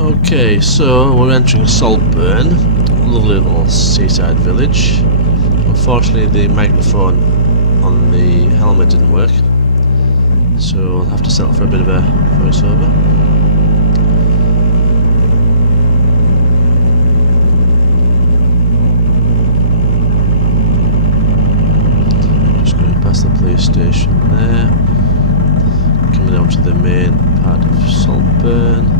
Okay, so we're entering Saltburn, lovely little seaside village. Unfortunately the microphone on the helmet didn't work, so I'll have to settle for a bit of a voiceover. Just going past the police station there, coming out to the main part of Saltburn.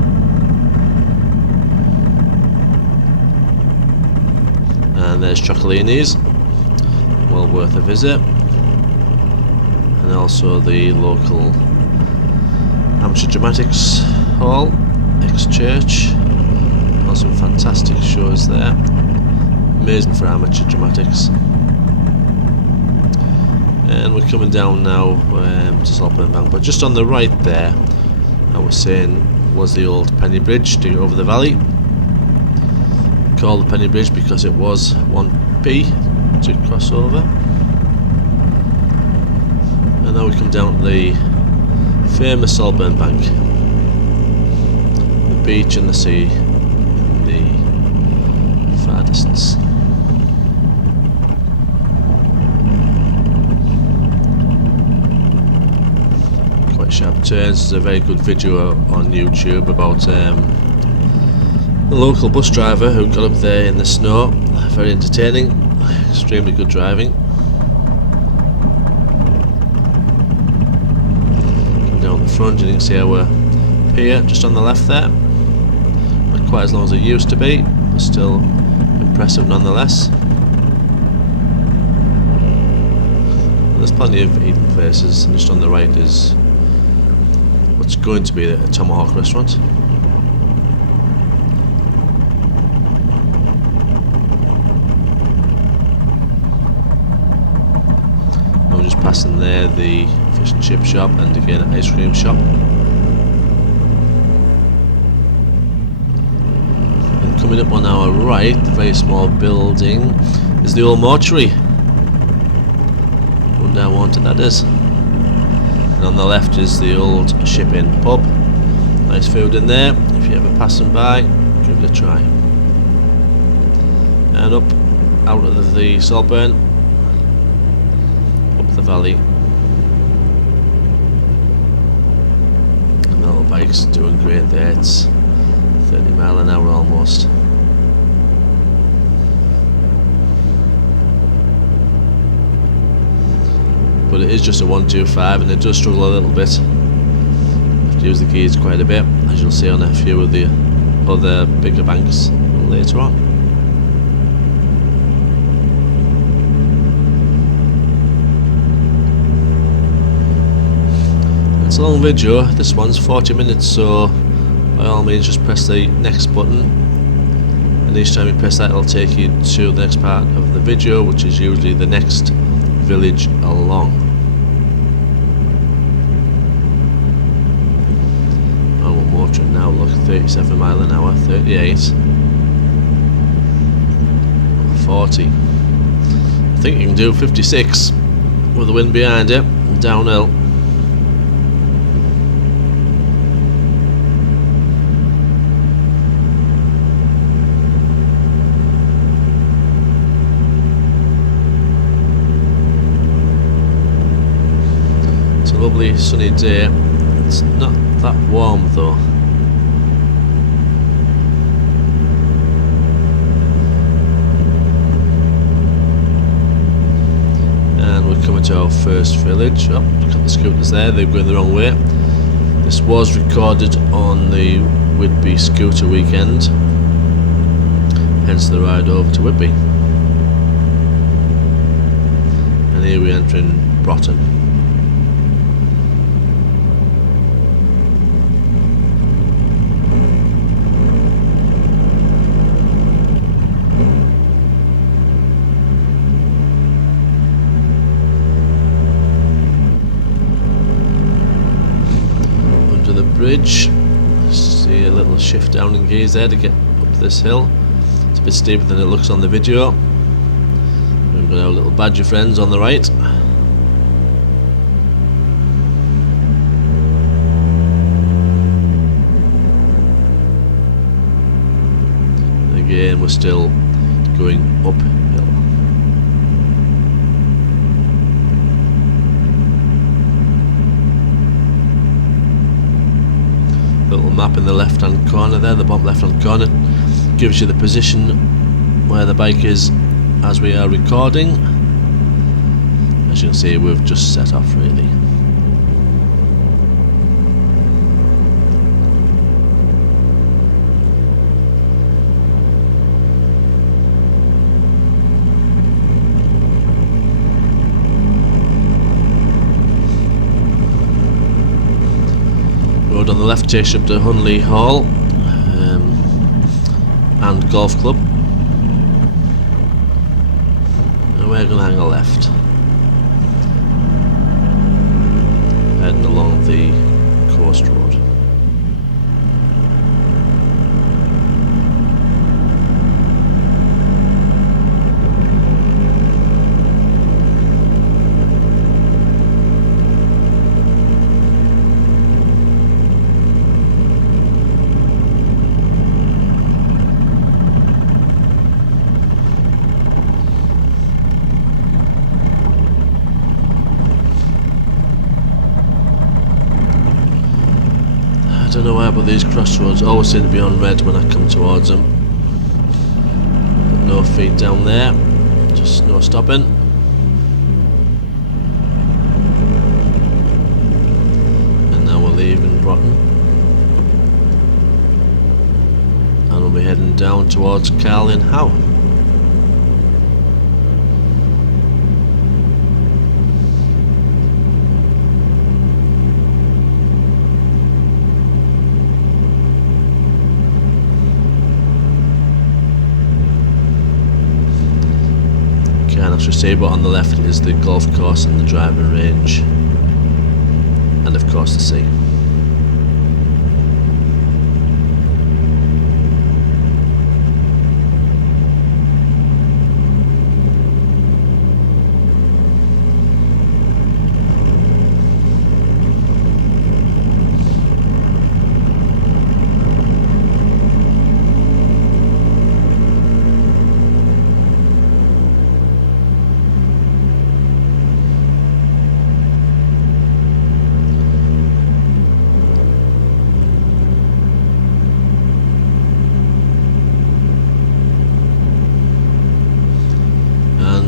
And there's Chocolini's, well worth a visit, and also the local amateur dramatics hall, ex-church, got some fantastic shows there, amazing for amateur dramatics. And we're coming down now to Saltburn Bank, but just on the right there, I was saying, was the old Penny Bridge to get over the valley. Called the Penny Bridge because it was 1p to cross over. And now we come down to the famous Saltburn Bank, the beach and the sea in the far distance. Quite sharp turns. There's a very good video on YouTube about a local bus driver who got up there in the snow. Very entertaining, extremely good driving. Come down the front, you can see our pier just on the left there. Not quite as long as it used to be, but still impressive nonetheless. There's plenty of eating places, and just on the right is what's going to be a Tomahawk restaurant. Just passing there the fish and chip shop and again ice cream shop. And coming up on our right, the very small building, is the old mortuary. Wonder how haunted that is. And on the left is the old shipping pub. Nice food in there. If you're ever passing by, give it a try. And up out of the Saltburn, the valley, and the little bike's doing great there. It's 30 mile an hour almost. But it is just a 125 and it does struggle a little bit. Have to use the keys quite a bit, as you'll see on a few of the other bigger banks later on. It's a long video, this one's 40 minutes, so by all means just press the next button, and each time you press that it'll take you to the next part of the video, which is usually the next village along. Oh, we're motoring now, look, 37 mile an hour, 38, 40. I think you can do 56 with the wind behind it, and downhill. Lovely sunny day. It's not that warm though. And we're coming to our first village. Oh, look at the scooters there, they're going the wrong way. This was recorded on the Whitby Scooter weekend, hence the ride over to Whitby. And here we enter in Brotton. Bridge, see a little shift down in gears there to get up this hill. It's a bit steeper than it looks on the video. We've got our little badger friends on the right. again we're still going uphill. Little map in the left hand corner there, the bottom left hand corner, gives you the position where the bike is as we are recording. As you can see, we've just set off really. Road on the left takes you up to Hunley Hall and Golf Club. And we're going to hang a left, heading along the Coast Road. I don't know why, but these crossroads always seem to be on red when I come towards them. But no feet down there, just no stopping. And now we're leaving Brotton, and we'll be heading down towards Carlin Howe. Can't actually see, but on the left is the golf course and the driving range, and of course the sea.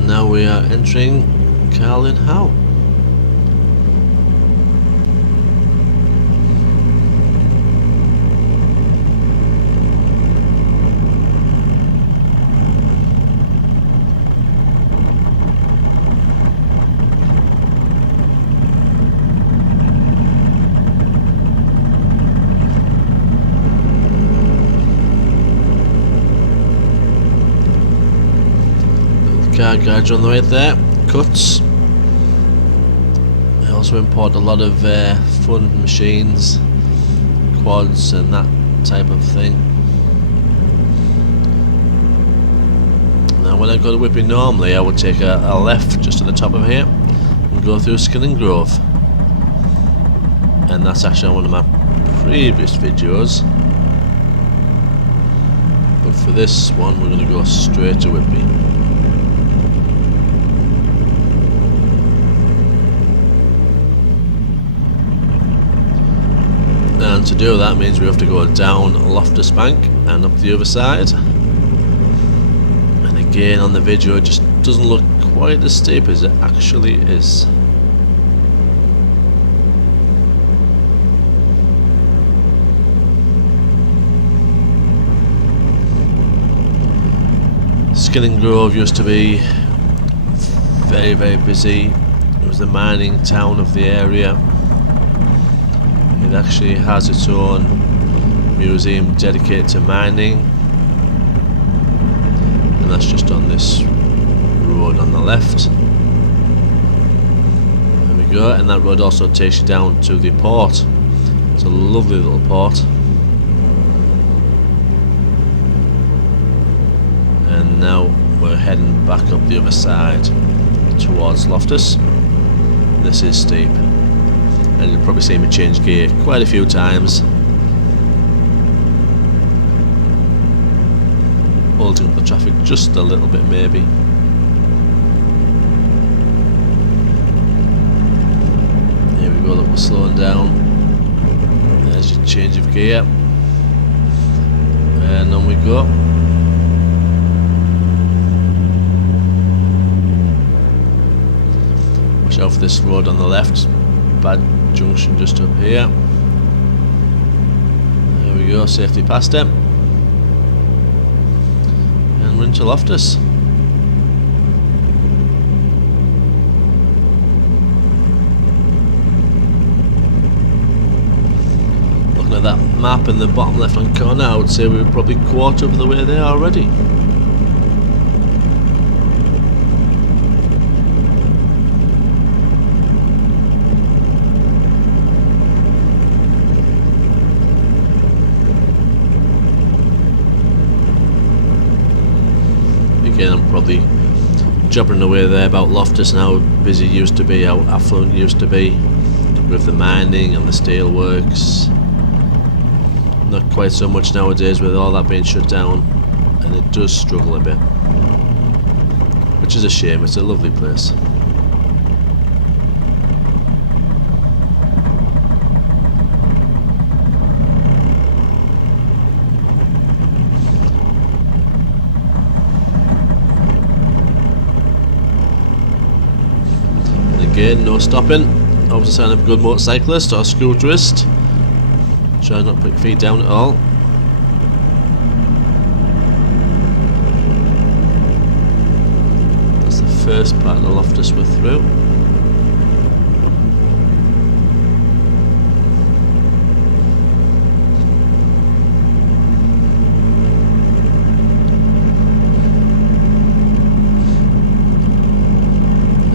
Now we are entering Carlin Howe. Car garage on the way there, cuts. They also import a lot of fun machines, quads and that type of thing. Now when I go to Whitby normally I would take a left just to the top of here and go through Skilling Grove, and that's actually on one of my previous videos, but for this one we're going to go straight to Whitby. And to do that means we have to go down Loftus Bank and up the other side. And again on the video it just doesn't look quite as steep as it actually is. Skilling Grove used to be very, very busy. It was the mining town of the area. It actually has its own museum dedicated to mining, and that's just on this road on the left. There we go, and that road also takes you down to the port. It's a lovely little port. And now we're heading back up the other side towards Loftus. This is steep, and you'll probably see me change gear quite a few times. holding up the traffic just a little bit maybe. Here we go, look, we're slowing down. There's your change of gear. And on we go. Watch out for this road on the left. Bad junction just up here. There we go, safety past it. And we're into Loftus. Looking at that map in the bottom left hand corner, I would say we were probably a quarter of the way there already. Again, I'm probably jabbering away there about Loftus and how busy it used to be, how affluent it used to be with the mining and the steelworks. Not quite so much nowadays with all that being shut down, and it does struggle a bit, which is a shame. It's a lovely place. Again, no stopping. Always a sign of a good motorcyclist or scooterist. Try not to put your feet down at all. That's the first part of the Loftus we're through.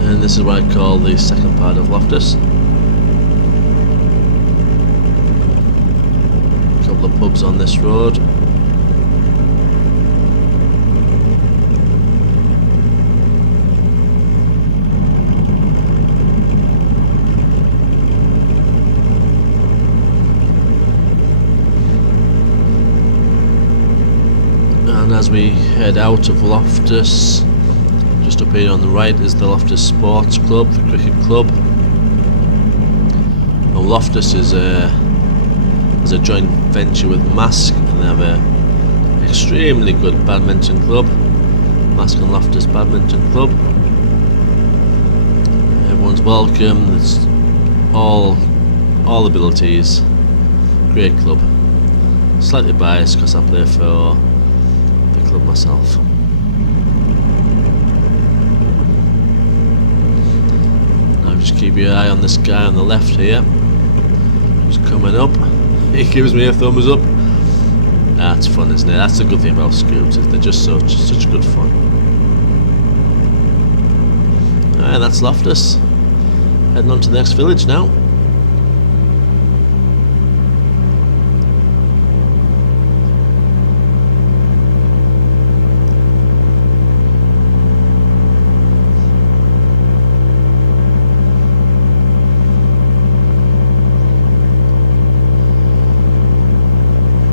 And this is what I call the second part of Loftus. Couple of pubs on this road. And as we head out of Loftus, just up here on the right is the Loftus Sports Club, the cricket club. Now Loftus is a joint venture with Mask, and they have an extremely good badminton club, Mask and Loftus Badminton Club. Everyone's welcome. It's all abilities. Great club. Slightly biased because I play for the club myself. Now just keep your eye on this guy on the left here. He's coming up. He gives me a thumbs up. That's fun, isn't it? That's the good thing about scooters. They're just such good fun. Alright, that's Loftus. Heading on to the next village now.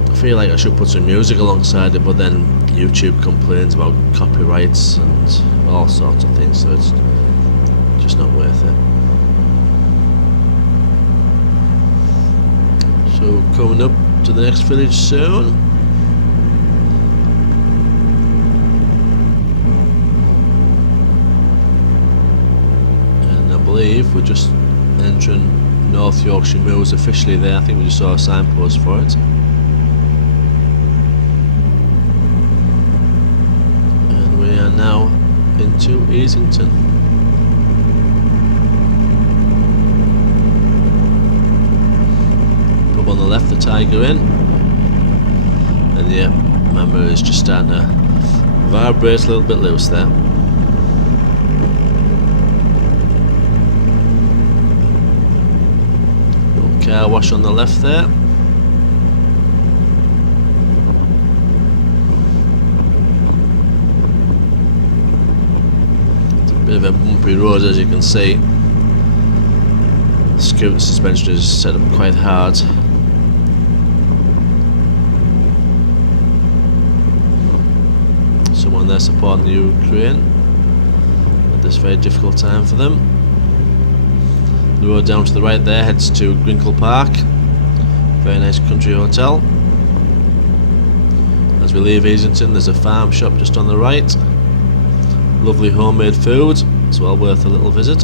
I feel like I should put some music alongside it, but then YouTube complains about copyrights and all sorts of things, so it's just not worth it. So coming up to the next village soon. And I believe we're just entering North Yorkshire Moors officially there. I think we just saw a signpost for it. Now into Easington. Pub on the left, the Tiger Inn, and yeah, remember it's just starting to vibrate a little bit loose there. Little car wash on the left there. Bit of a bumpy road, as you can see. The scooter suspension is set up quite hard. someone there supporting the Ukraine at this very difficult time for them. The road down to the right there heads to Grinkle Park, very nice country hotel. As we leave Easington, there's a farm shop just on the right. Lovely homemade food, it's well worth a little visit.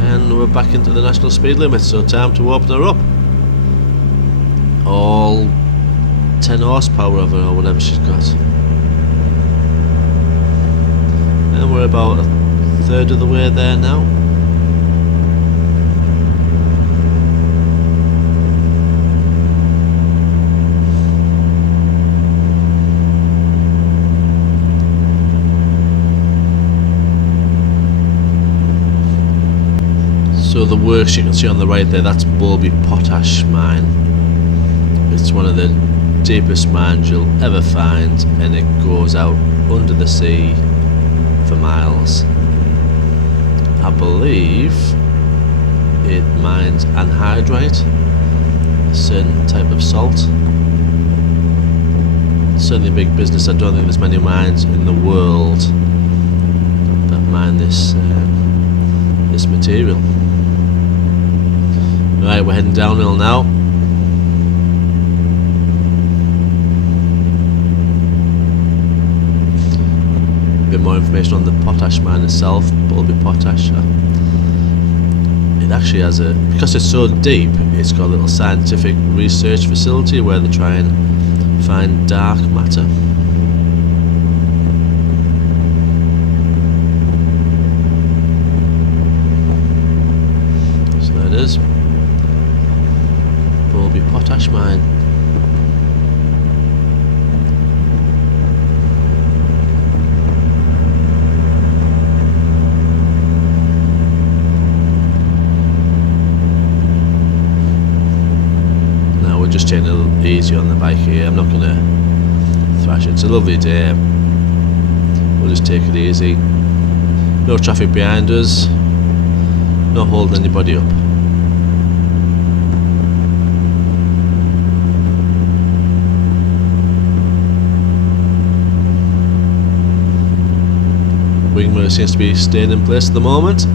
And we're back into the national speed limit, so time to open her up. All 10 horsepower of her, or whatever she's got. And we're about a third of the way there now. So the works you can see on the right there, that's Whitby Potash Mine. It's one of the deepest mines you'll ever find, and it goes out under the sea for miles. I believe it mines anhydrite, a certain type of salt. Certainly a big business. I don't think there's many mines in the world that mine this this material. Right, we're heading downhill now. A bit more information on the potash mine itself, Whitby Potash. It actually has because it's so deep, it's got a little scientific research facility where they try and find dark matter. So there it is. Whitby Potash Mine. Now we're just taking it a little easy on the bike here. I'm not going to thrash it. It's a lovely day. We'll just take it easy. No traffic behind us. Not holding anybody up. Wing mirror seems to be staying in place at the moment.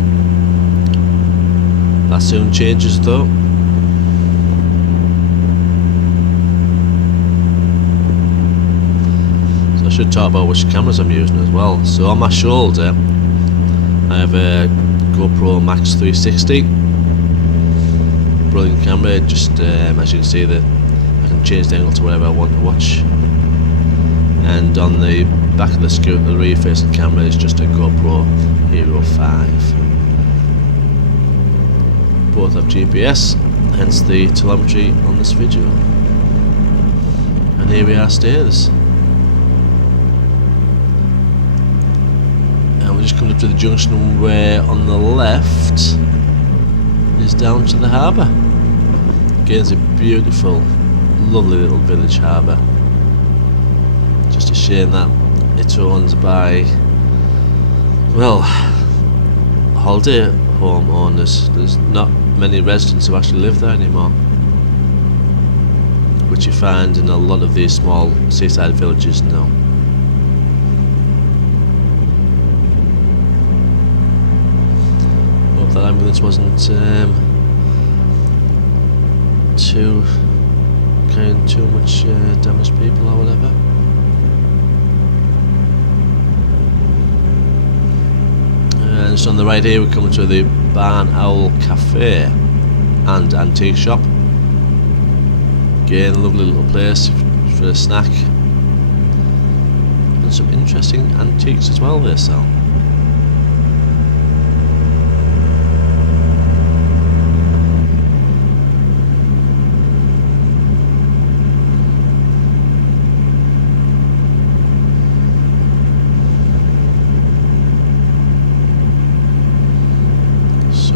That soon changes though. So I should talk about which cameras I'm using as well. So on my shoulder I have a GoPro Max 360. Brilliant camera, just as you can see that I can change the angle to whatever I want to watch. And on the back of the scooter, the rear facing camera is just a GoPro Hero 5. Both have GPS, hence the telemetry on this video. And here we are, Staithes. And we're just coming up to the junction where on the left is down to the harbour. Again, it's a beautiful, lovely little village harbour. Just a shame that it's owned by, well, holiday home owners. There's not many residents who actually live there anymore, which you find in a lot of these small seaside villages now. Hope that ambulance wasn't carrying too much damaged people or whatever. And just on the right here we're coming to the Barn Owl Cafe and Antique Shop. Again, a lovely little place for a snack. And some interesting antiques as well they sell.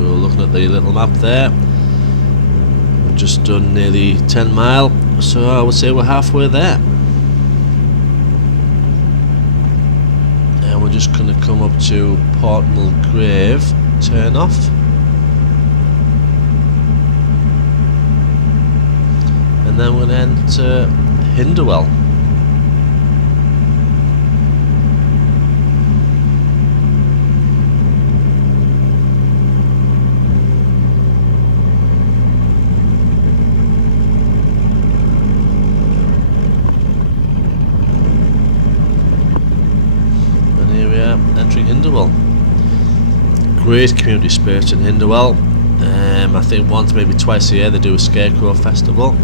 Looking at the little map there, we've just done nearly 10 mile, so I would say we're halfway there. And we're just going to come up to Portnell Grave turn off. then we're going to enter Hinderwell. And here we are, entering Hinderwell. Great community spirit in Hinderwell. I think once, maybe twice a year, they do a scarecrow festival,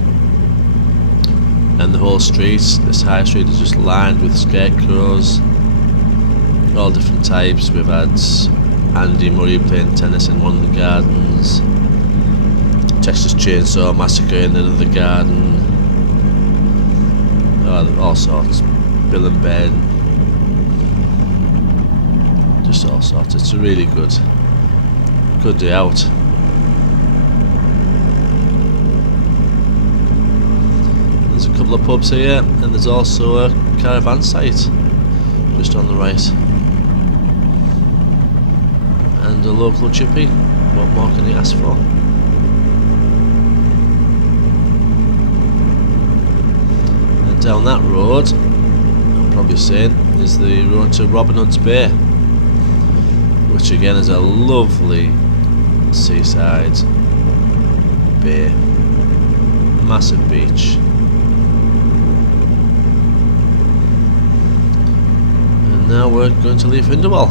and the whole street, this high street, is just lined with scarecrows, all different types. We've had Andy Murray playing tennis in one of the gardens, Texas Chainsaw Massacre in another garden, all sorts, Bill and Ben, just all sorts. It's a really good day out. There's a couple of pubs here, and there's also a caravan site just on the right, and a local chippy. What more can you ask for? And down that road, I'm probably saying, is the road to Brotton Bay, which again is a lovely seaside bay, massive beach. Now we're going to leave Hinderwell.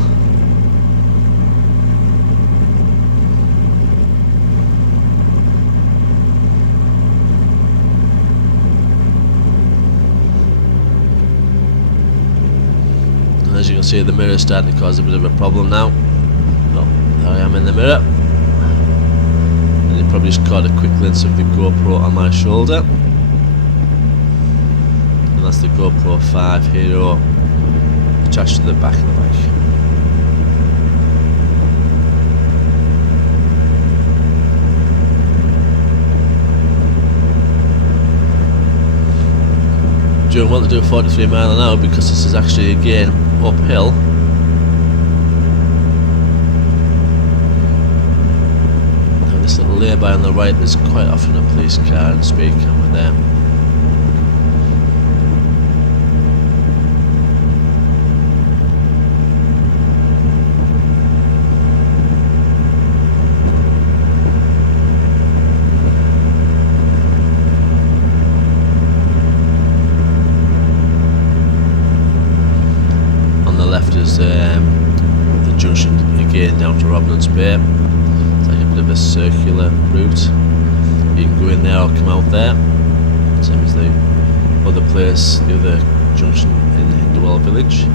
And as you can see, the mirror's starting to cause a bit of a problem now. Oh, there I am in the mirror. And you probably just caught a quick glimpse of the GoPro on my shoulder. And that's the GoPro 5 Hero attached to the back of the bike. Doing well to do 43 mile an hour because this is actually again uphill. And this little lay-by on the right, there's quite often a police car and speed camera there. The junction again down to Brotton Bay. It's like a bit of a circular route. You can go in there or come out there. Same as the other place, the other junction in Hinderwell village.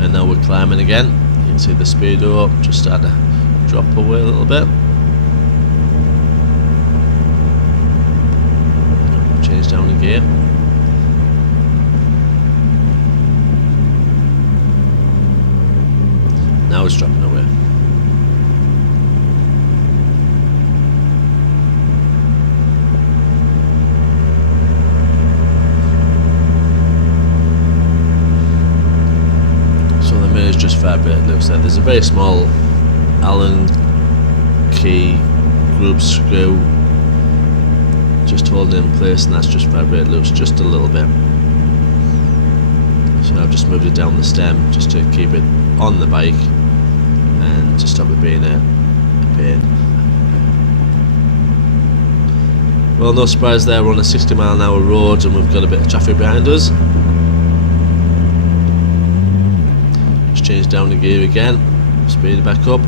And now we're climbing again. You can see the speedo just starting to drop away a little bit. Change down the gear. Now it's dropping away. So the mirror's just fabricated loose there. There's a very small Allen key group screw just holding it in place, and that's just fabricated loose just a little bit. So I've just moved it down the stem just to keep it on the bike and to stop it being a pain. Well, no surprise there, we're on a 60 mile an hour road and we've got a bit of traffic behind us. Just change down the gear again, speed it back up.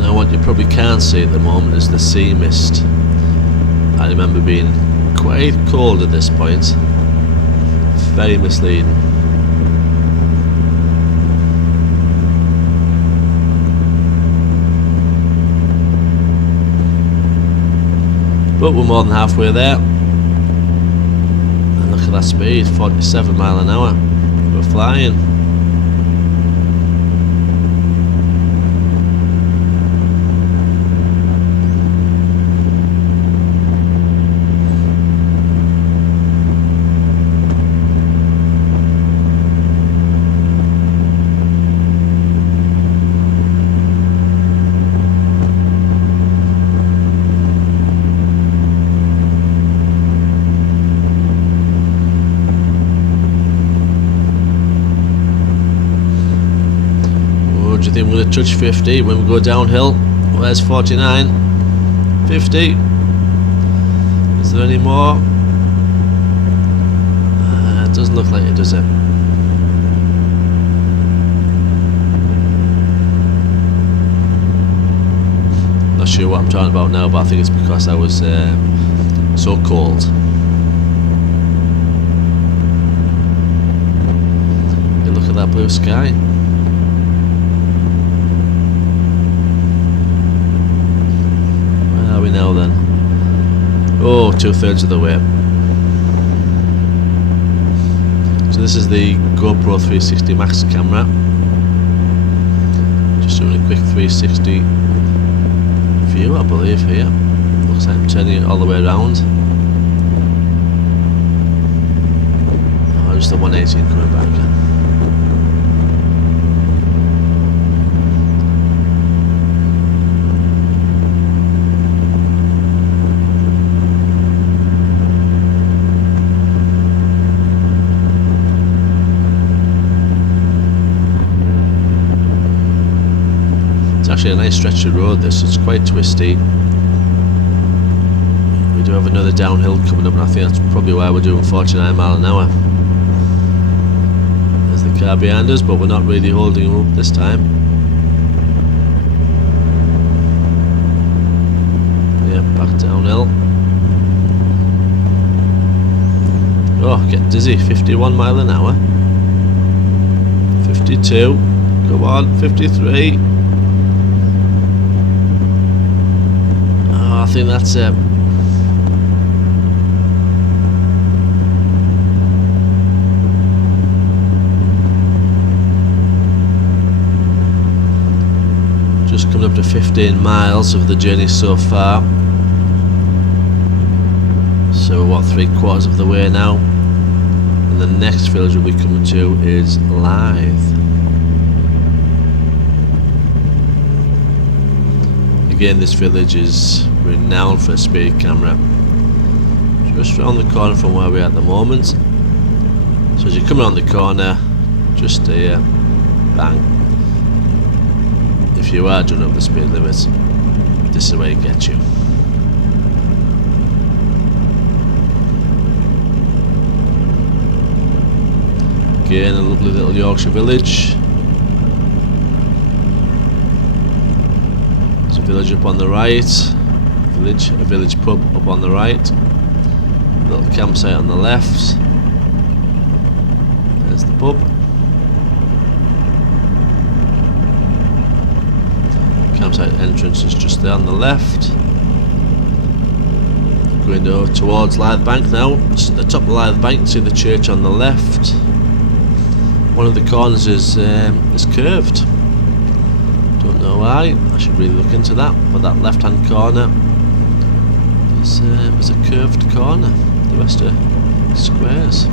Now what you probably can't see at the moment is the sea mist. I remember being quite cold at this point. Very misleading. But we're more than halfway there. And look at that speed, 47 mile an hour. We're flying. think we're going to touch 50 when we go downhill. Where's 49? 50. Is there any more? It doesn't look like it, does it? Not sure what I'm talking about now, but I think it's because I was so cold. Hey, look at that blue sky. Where are we now then? Oh, 2/3 of the way. So this is the GoPro 360 Max camera. Just doing a quick 360 view, I believe, here. Looks like I'm turning it all the way around. Oh, just the 118 coming back. Actually a nice stretch of road this, it's quite twisty. We do have another downhill coming up, and I think that's probably why we're doing 49 miles an hour. There's the car behind us, but we're not really holding him up this time. Yep, back downhill. Oh, get dizzy, 51 miles an hour. 52, come on, 53. I think that's it. Just coming up to 15 miles of the journey so far. So what, 3/4 of the way now. And the next village we'll be coming to is Lythe. Again, this village is renowned for a speed camera. Just round the corner from where we are at the moment. So as you come around the corner, just here, bang. If you are doing up the speed limit, this is where it gets you. Again, a lovely little Yorkshire village. Village up on the right, a village pub up on the right, little campsite on the left. There's the pub. Campsite entrance is just there on the left. Going over towards Lythe Bank now. Just at the top of Lythe Bank, see the church on the left. One of the corners is curved. Don't know why. I should really look into that. But that left-hand corner is a curved corner. The rest are squares.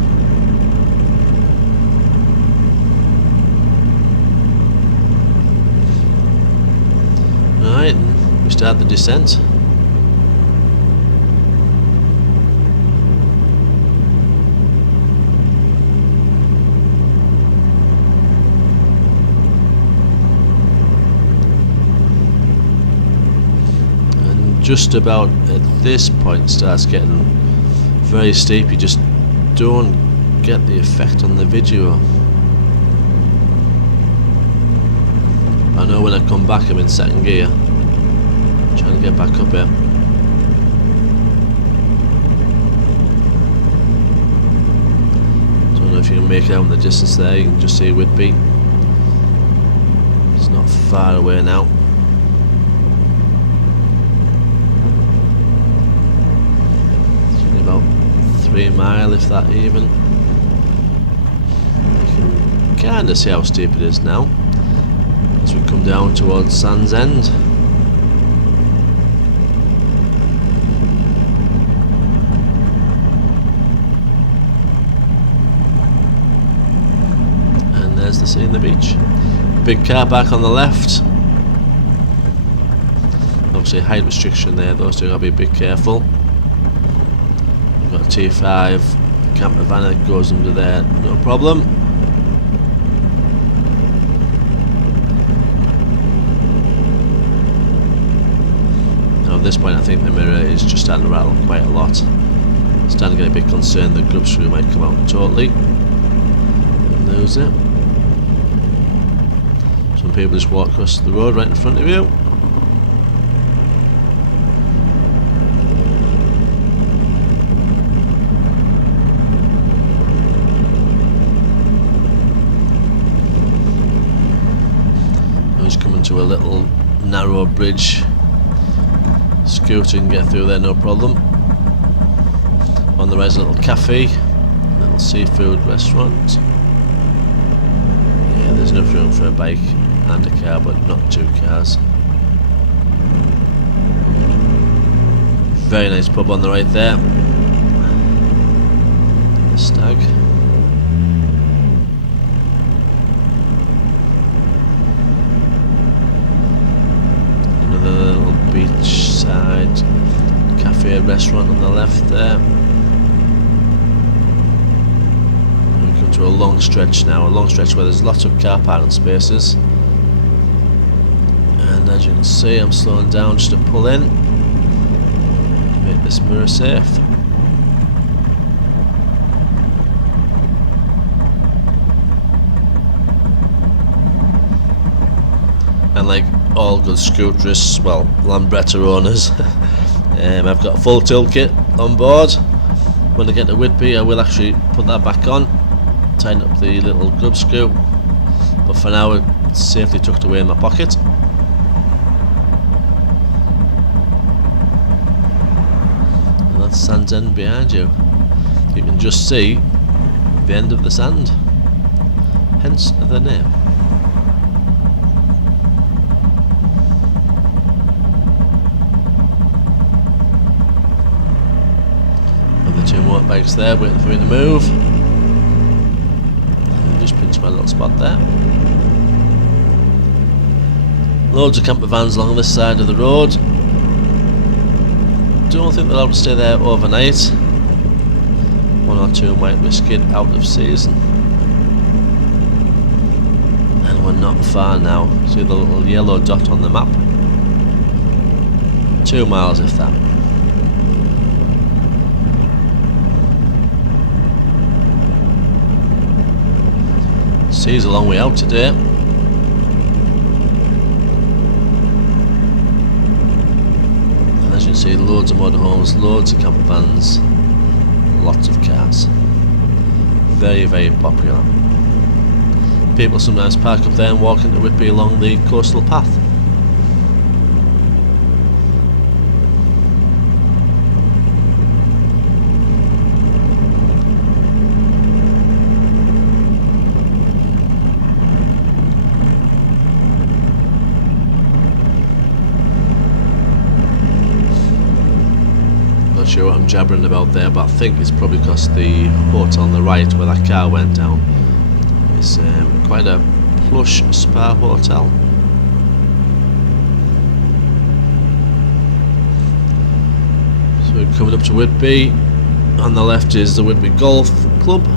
Right, we start the descent. Just about at this point starts getting very steep. You just don't get the effect on the video. I know when I come back I'm in second gear, trying to get back up here. Don't know if you can make it out in the distance there. You can just see Whitby. It's not far away now. About 3 miles, if that even. You can kind of see how steep it is now as we come down towards Sandsend. And there's the sea and the beach. Big car park on the left. Obviously height restriction there, those two gotta be a bit careful. Got a T5 camper van that goes under there, no problem. at this point I think the mirror is just starting to rattle quite a lot. Starting to get a bit concerned the grub screw might come out totally and lose it. Some people just walk across the road right in front of you. Coming to a little narrow bridge. Scooter can get through there no problem. On the right is a little cafe, a little seafood restaurant. Yeah, there's enough room for a bike and a car, but not two cars. Very nice pub on the right there. The Stag. Beachside cafe restaurant on the left there. We come to a long stretch now, a long stretch where there's lots of car parking spaces. And as you can see, I'm slowing down just to pull in, make this mirror safe. And like all good scooterists, well, Lambretta owners, I've got a full toolkit on board. When I get to Whitby I will actually put that back on, tighten up the little grub screw, but for now it's safely tucked away in my pocket. And that's Sandsend behind you. You can just see the end of the sand, hence the name. Two motorbikes there waiting for me to move. And just pinch my little spot there. Loads of camper vans along this side of the road. Don't think they'll have to stay there overnight. One or two might risk it out of season. And we're not far now. See the little yellow dot on the map? 2 miles if that. Sea's a long way out today. And as you can see, loads of motorhomes, loads of camper vans, lots of cars. Very, very popular. People sometimes park up there and walk into Whitby along the coastal path. Not sure what I'm jabbering about there, but I think it's probably because the hotel on the right where that car went down is quite a plush spa hotel. So we're coming up to Whitby. On the left is the Whitby Golf Club.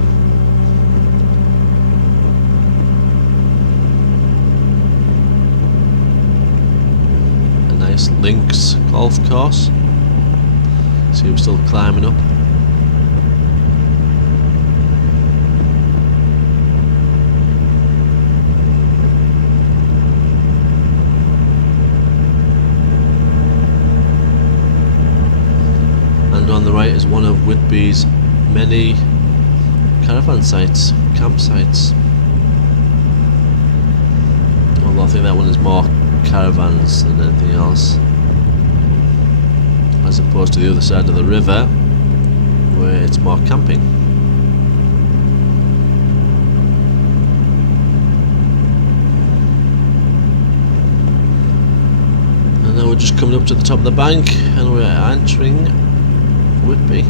A nice links golf course. See, we're still climbing up. And on the right is one of Whitby's many caravan sites, campsites. Although I think that one is more caravans than anything else, as opposed to the other side of the river where it's more camping. And now we're just coming up to the top of the bank and we're entering Whitby.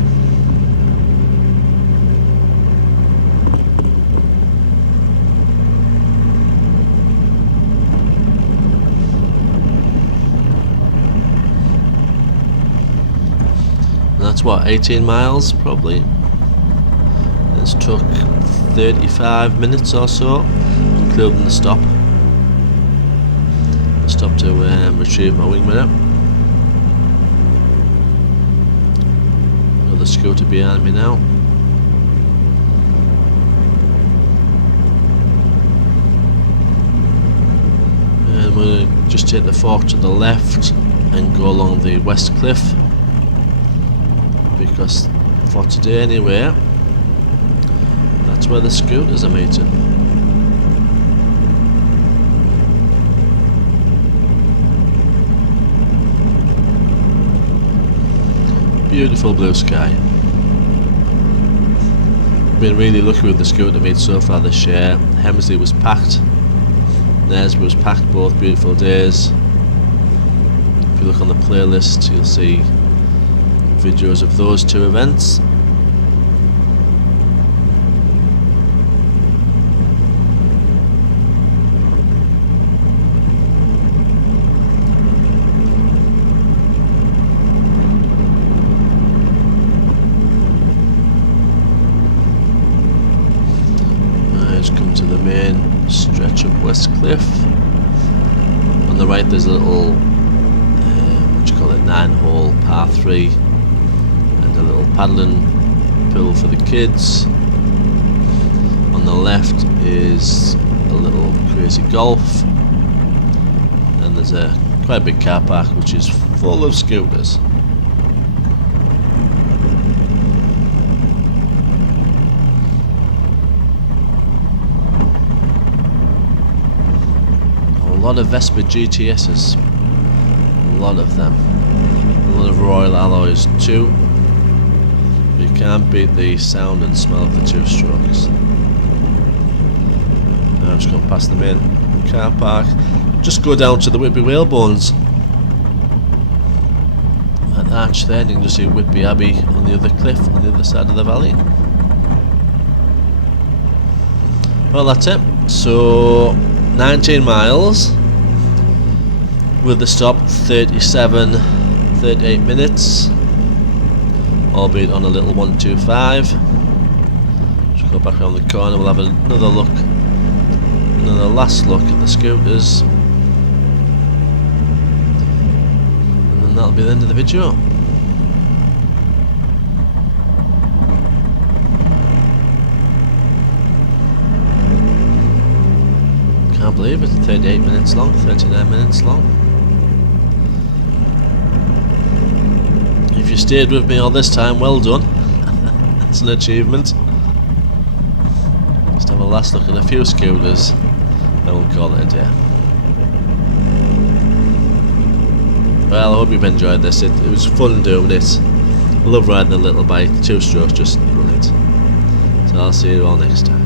That's what, 18 miles probably. It's took 35 minutes or so, including the stop. Stop to retrieve my wing mirror. Loftus scooter behind me now. And we're going to just take the fork to the left and go along the west cliff, because for today anyway, that's where the scooters are meeting. Beautiful blue sky. Been really lucky with the scooter meet so far this year. Hemsley was packed, Nesby was packed, both beautiful days. If you look on the playlist, you'll see videos of those two events. Come to the main stretch of West Cliff. On the right there's a little, what do you call it, 9-hole par 3 and a little paddling pool for the kids. On the left is a little crazy golf, and there's a quite a big car park which is full of scooters. A lot of Vespa GTSs, a lot of them, a lot of Royal Alloys too. You can't beat the sound and smell of the two-strokes. Now I'm just going past the main car park, just go down to the Whitby Whalebones. At the arch there, and you can just see Whitby Abbey on the other cliff, on the other side of the valley. Well, that's it. So 19 miles with the stop 38 minutes, albeit on a little 125. Just go back around the corner, we'll have another look, another last look at the scooters, and then that'll be the end of the video. Can't believe it, 38 minutes long, 39 minutes long. If you stayed with me all this time, well done. That's an achievement. Just have a last look at a few scooters, then we'll call it a day. Well, I hope you've enjoyed this. It was fun doing it. I love riding the little bike, the two-strokes, just brilliant. So I'll see you all next time.